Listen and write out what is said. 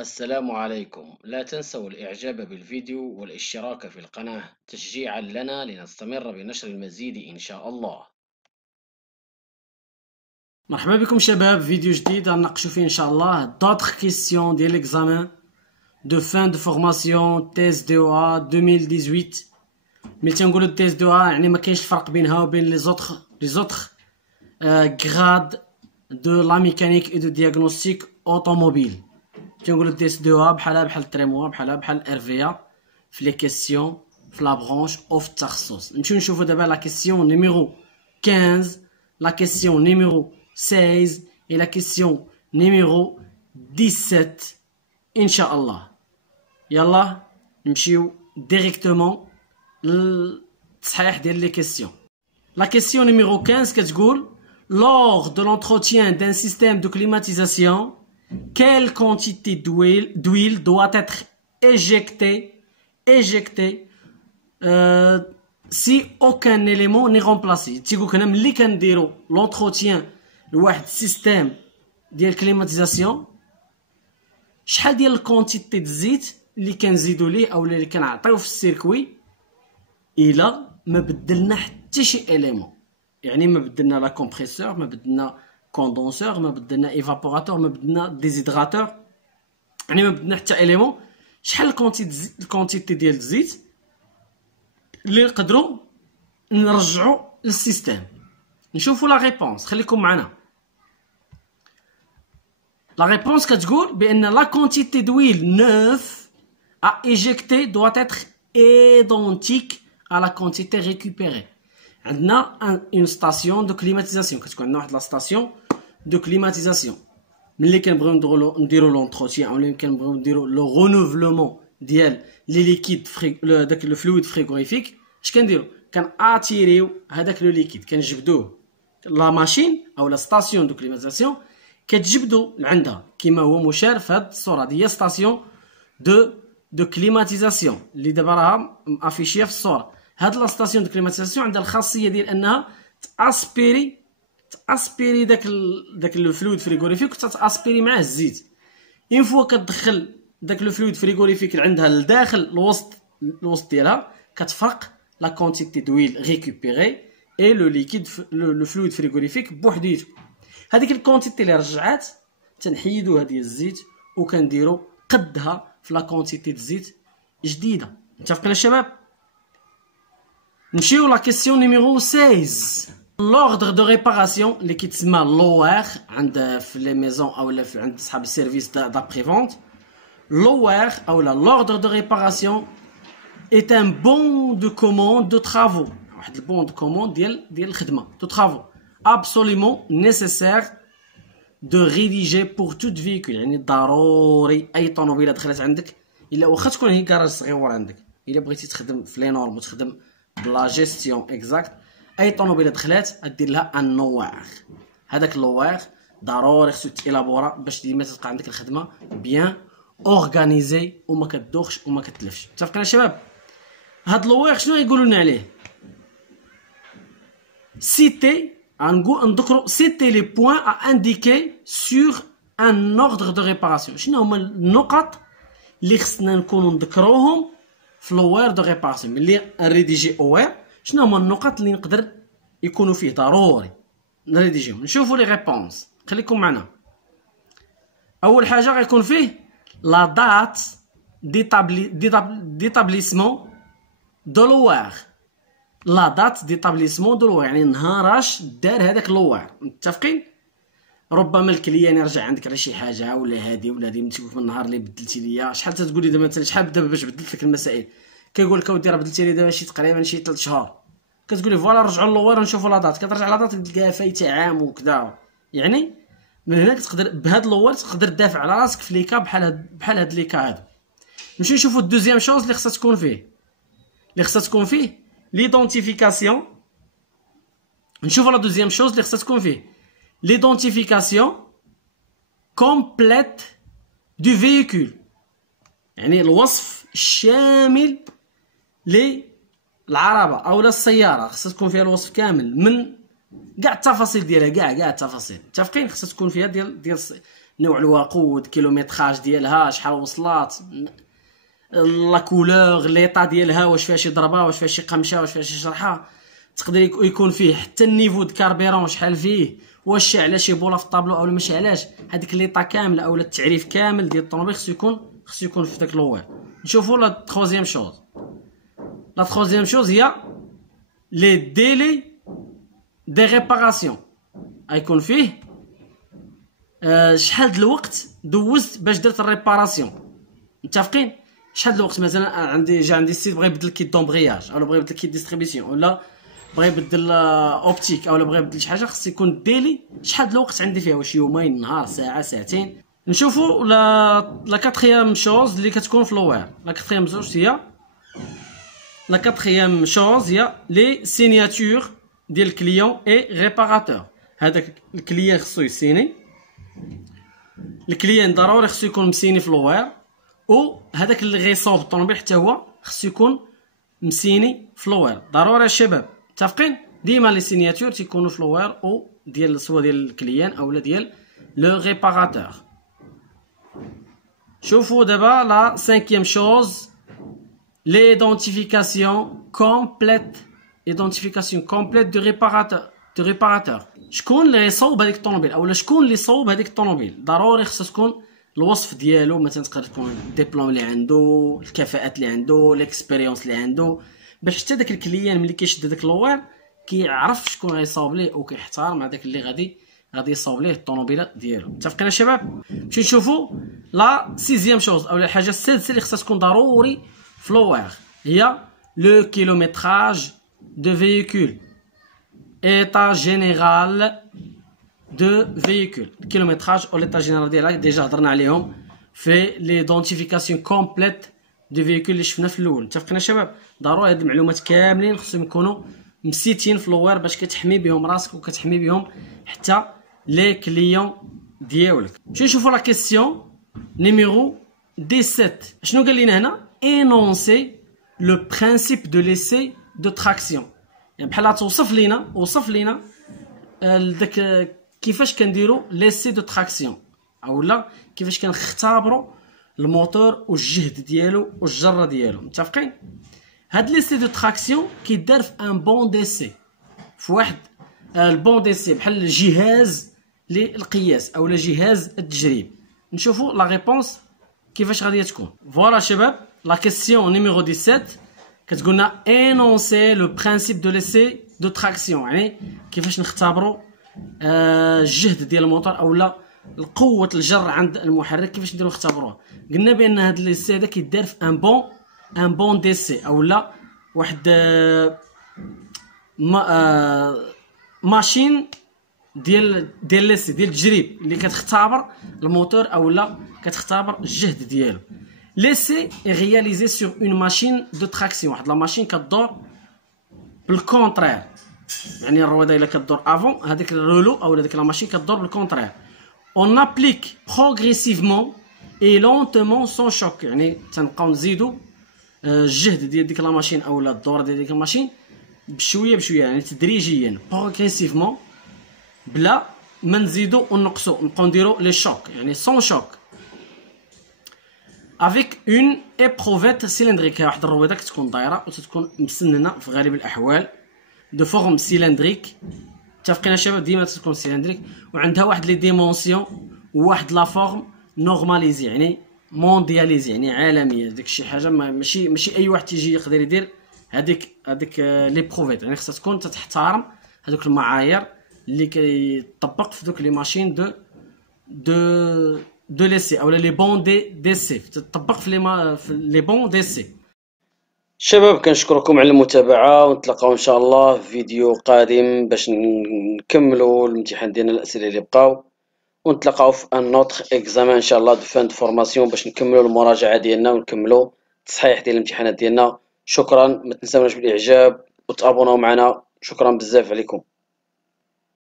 السلام عليكم. لا تنسوا الإعجاب بالفيديو والاشتراك في القناة تشجيعا لنا لنستمر بنشر المزيد إن شاء الله. مرحبا بكم شباب، فيديو جديد غنناقشوا فيه ان شاء الله دوطخ كيسيون ديال ليكزامان دو فان دو فورماسيون تيست دي او ا 2018. ملي تنقولوا تيست دي او ا يعني ما كاينش الفرق بينها وبين لي زوطخ غراد دو لا ميكانيك اي دو دياغنوستيك اوتوموبيل. تنقولوا تيست دي او ا بحال التريموا بحال ارفيا في لي كيسيون في لا برونش او في التخصص. نمشيو نشوفوا دابا لا كيسيون نيميرو 15، la question numéro 16 et la question numéro 17 Inch'Allah. Yallah, نمشيو directement للتصحيح ديال les questions. La question numéro 15 كتقول lors de l'entretien d'un système de climatisation, quelle quantité d'huile doit être éjectée si aucun élément n'est remplacé. تيقولك هنا ملي كنديرو لونتروتيان لواحد السيستيم ديال كليماتيزاسيون، شحال ديال الكونتيتي د الزيت اللي كنزيدو ليه او اللي كنعطيو في السيركوي الا ما بدلنا حتى شي اليمون. يعني ما بدلنا لا كومبريسور، ما بدلنا كوندونسور، ما بدلنا ايفابوراتور، ما بدلنا ديزيدراتور، يعني ما بدلنا حتى اليمون. شحال الكونتيتي ديال الزيت اللي نقدروا نرجعوا للسيستم. نشوفوا لا ريبونس، خليكم معنا. لا ريبونس كتقول بان لا كونتيتي دويل نوف ا ايجيكتي دو اتر ايدونتيك ا لا كونتيتي ريكوبيري. عندنا اون ستاسيون دو كليماتيزاسيون، كتكون عندنا واحد لا ستاسيون دو كليماتيزاسيون. ملي كنبغيو نديرو لونتروتيان اولا كنبغيو نديرو لو رونوفلومون ديال لي ليكيد داك لو فلويد فريغوريفيك، اش كنديرو؟ كناتيريو هذاك لو ليكيد، كنجبدوه لا ماشين او لا ستاسيون دو كليماتيزاسيون كتجبدو لعندها كما هو مشار في هذه الصوره. هذه هي ستاسيون دو كليماتيزاسيون اللي دابا راها افيشيه في الصوره. هاد لا ستاسيون دو كليماتيزاسيون عندها الخاصيه ديال انها تاسبيري داك لو فلويد فريغوريفيك وتاسبيري معاه الزيت. اون فوا كتدخل داك لو فلويد فريغوريفيك عندها لداخل الوسط ديالها، كتفرق لا كونتيتي دويل ريكوبيري اي لو ليكيد لو فلويد فريغوريفيك بوحديتو. هذيك الكونتيتي اللي رجعات تنحيدوها ديال الزيت وكنديرو قدها في لا كونتيتي د الزيت جديده. متفقين الشباب؟ نمشيو لا كيسيون نيميرو 16. لوردر دو ريباراسيون اللي كيتسمى لوار عند في لي ميزون اولا عند صحاب السيرفيس دابري فونت. لوار اولا لوردر دو ريباراسيون est un bon de commande de travaux. واحد البون دو كوموند ديال الخدمه دو travaux absolument nécessaire de rédiger pour toute véhicule. يعني ضروري اي طوموبيله دخلت عندك، الا واخا تكون هي كراج صغير عندك، الا بغيتي تخدم في لي نورم وتخدم بلا جيستيون اكزاكت، اي طوموبيله دخلات دير لها ان نوار. هذاك اللوار ضروري خصو تيلابورا باش ديما تبقى عندك الخدمه بيان اورغانيزي وما كتدوخش وما كتلفش. متفقين يا شباب؟ هاد لوار شنو يقولوا لنا عليه؟ سيتي نذكروا سيتي لي بوين ا انديكي سور ان اوردر دو ريباراسيون. شنو هما النقط اللي خصنا نكونوا نذكروهم في لوار دو ريباراسيون ملي نريديجي اوار؟ شنو هما النقط اللي نقدر يكونوا فيه ضروري نريديجيهم؟ نشوفوا لي ريبونس، خليكم معنا. اول حاجه غيكون فيه لا دات ديتابليسمون دو لوار. لا دات ديتابليسمون دو لوار يعني نهاراش دار هذاك اللوار. متفقين؟ ربما الكليان يرجع عندك على شي حاجه ولا هادي ولا هادي، تشوف من النهار اللي بدلتي ليا شحال تتقولي دابا مثلا شحال دابا باش بدلت لك المسائل، كيقول لك اودي راه بدلتي لي دابا شي تقريبا شي 3 شهور، كتقولي فوالا رجعوا اللوار ونشوفوا لا دات، كترجع لا دات تلقاها فايته عام وكذا. يعني من هنا تقدر بهاد اللوار تقدر تدافع على راسك في ليكا بحال هاد ليكا هادو. نمشيو نشوفوا الدوزيام شوز اللي خصها تكون فيه ليدونتيفيكاسيون. نشوفوا لا دوزيام شوز اللي خصها تكون فيه ليدونتيفيكاسيون كومبليت دو فييكول، يعني الوصف الشامل للعربه او السياره. خصها تكون فيها الوصف كامل من كاع التفاصيل ديالها، كاع التفاصيل. متفقين؟ خصها تكون فيها ديال نوع الوقود، كيلومتراج ديالها، شحال وصلات، لا كولور، ليطا ديالها، واش فيها شي ضربه، واش فيها شي قمشه، واش فيها شي شرحه. تقدر يكون فيه حتى النيفو د كاربيرون شحال فيه، واش شاعله شي بوله في الطابلو او ما شاعلاش. هذيك ليطا كامله اولا التعريف كامل ديال الطوموبيل خصو يكون في داك لوير. نشوفوا لا تروزيام شوز. لا تروزيام شوز هي لي ديلي دي ريباراسيون. غيكون فيه شحال د الوقت دوزت باش درت الريباراسيون. متفقين؟ شحال د الوقت مثلا عندي السيت بغا يبدل كيت دومبرياج، اولا بغا يبدل كيت ديستريبيسيون، ولا بغا يبدل اوبتيك، اولا بغا يبدل شي حاجه، خص يكون ديلي شحال د الوقت عندي فيها، واش يومين، نهار، ساعه، ساعتين. نشوفوا لا كاتريام شوز اللي كتكون في لوير. لا كاتريام شوز هي لي سينياتور ديال الكليون اي ريباراتور. هذاك الكليان خصو يسيني، الكليان ضروري خصو يكون مسيني في لوير، و هذاك اللي غيصوب الطوموبيل حتى هو خصو يكون مسيني في لوير ضروري. الشباب متفقين؟ ديما لي سينياتور تيكونوا في لوير او ديال سوا ديال الكليان اولا ديال لو ريباراتور. شوفوا دابا لا سانكيام شوز، ليدونتيفيكاسيون كومبليت. ايدونتيفيكاسيون كومبليت دو ريباراتور. شكون اللي يصوب هذيك الطوموبيل اولا شكون اللي صوب هذيك الطوموبيل؟ ضروري خصها تكون الوصف ديالو، مثلا تقدر تكون الدبلوم اللي عنده، الكفاءات اللي عنده، ليكسبيريونس اللي عنده، باش حتى داك الكليان ملي كيشد داك اللوير كيعرف شكون غيصاوب ليه وكيحترم هذاك اللي غادي يصاوب ليه الطوموبيله ديالو. متفقين الشباب؟ نمشيو نشوفوا لا سيزيام شوز اولا الحاجه السادسه اللي خصها تكون ضروري في لوير، هي لو كيلومتراج دو فييكول. état général de véhicule. الكيلومتراج او l'état général ديالها ديجا هضرنا عليهم في ليدونتيفيكاسيون كومبليت دو فييكول اللي شفنا في الاول. متفقين الشباب؟ ضروري هاد المعلومات كاملين خصهم يكونوا مسيتين في لوير باش كتحمي بهم راسك وكتحمي بهم حتى لي كليون ديالك. نمشيو نشوفوا لا كيسيون نيميرو 17. شنو قال لنا هنا؟ énoncer le principe de l'essai de traction. يعني بحال وصف لينا داك كيفاش كنديروا ليسي دو تراكسيون، اولا كيفاش كنختبروا الموتور والجهد ديالو والجره ديالو. متفقين؟ هاد ليسي دو تراكسيون كيدار في ان بون ديسي، في واحد البون ديسي بحال جهاز للقياس اولا جهاز التجريب. نشوفوا لا ريبونس كيفاش غادي تكون. فوالا شباب، لا كيسيون نيميرو 17 كتقولنا énoncer le principe de l'essai de traction، يعني كيفاش نختبروا الجهد ديال الموتور اولا قوه الجر عند المحرك، كيفاش نديرو نختبروه. قلنا بان هذا ليسي هذا كيدار في ان بون ديسي اولا واحد ماشين ديال ليسي ديال التجريب اللي كتختبر الموتور اولا كتختبر الجهد ديالو. L'essai est réalisé sur une machine de traction. واحد لا ماشين كدور بالكونترير، يعني الرويضه الا كدور افون هذيك الرولو اولا ديك لا ماشين كدور بالكونترير. On applique progressivement et lentement sans choc، يعني تنبقاو نزيدو الجهد ديال ديك لا ماشين اولا الدوره ديال ديك الماشين بشويه يعني تدريجيا بروغريسيفمون بلا ما نزيدو ونقصو، نبقاو نديرو لي شوك يعني سون شوك. avec une éprouvette cylindrique، واحد الرويضه كتكون دايره وتتكون مسننه في غالب الاحوال دو فورم سيلندريك. متفقين الشباب؟ ديما تكون سيلندريك وعندها واحد لي ديمونسيون وواحد لا فورم نورماليزي يعني موندياليزي يعني عالميه. داك شي حاجه ماشي اي واحد تيجي يقدر يدير هذيك لي بروفيت، يعني خصها تكون تحترم هذوك المعايير اللي كيطبق في دوك لي ماشين دو ليسي اولا لي بون ديسي تطبق في لي بون ديسي. شباب كنشكركم على المتابعه، ونتلاقاو ان شاء الله في فيديو قادم باش نكملوا الامتحان ديالنا الاسئله اللي بقاو، ونتلاقاو في ان اوتر اكزامان ان شاء الله دو فان دو فورماسيون باش نكملوا المراجعه ديالنا ونكملوا التصحيح ديال الامتحانات ديالنا. شكرا، ما تنساوناش بالاعجاب وتابوناو معنا. شكرا بزاف عليكم.